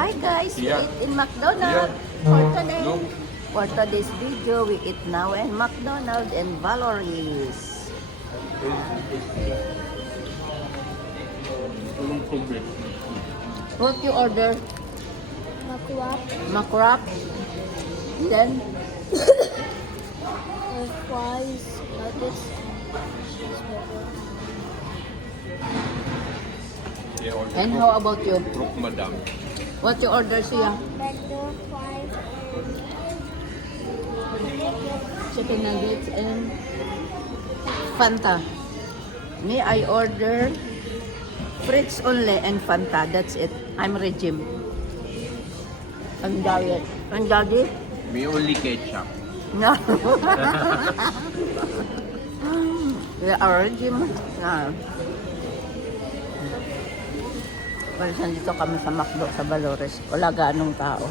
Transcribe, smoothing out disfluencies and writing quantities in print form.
Hi guys, we Yeah. eat in McDonald's for today. For today's video, we eat now in McDonald's and Valoris. Walang problem. What you order? Makwap Macwrap. Then, and fries, nuggets, and cheeseburger. Yeah, order and ko. how about you? Croque madam. What you order siya? Burger, fries, Chicken nuggets and Fanta. Me, I order Fritz only and Fanta. That's it. I'm regime. I'm diet. And daddy? Me only ketchup. No. We are regime. No. Well, nandito kami sa McDo sa Valores. Wala ganong tao.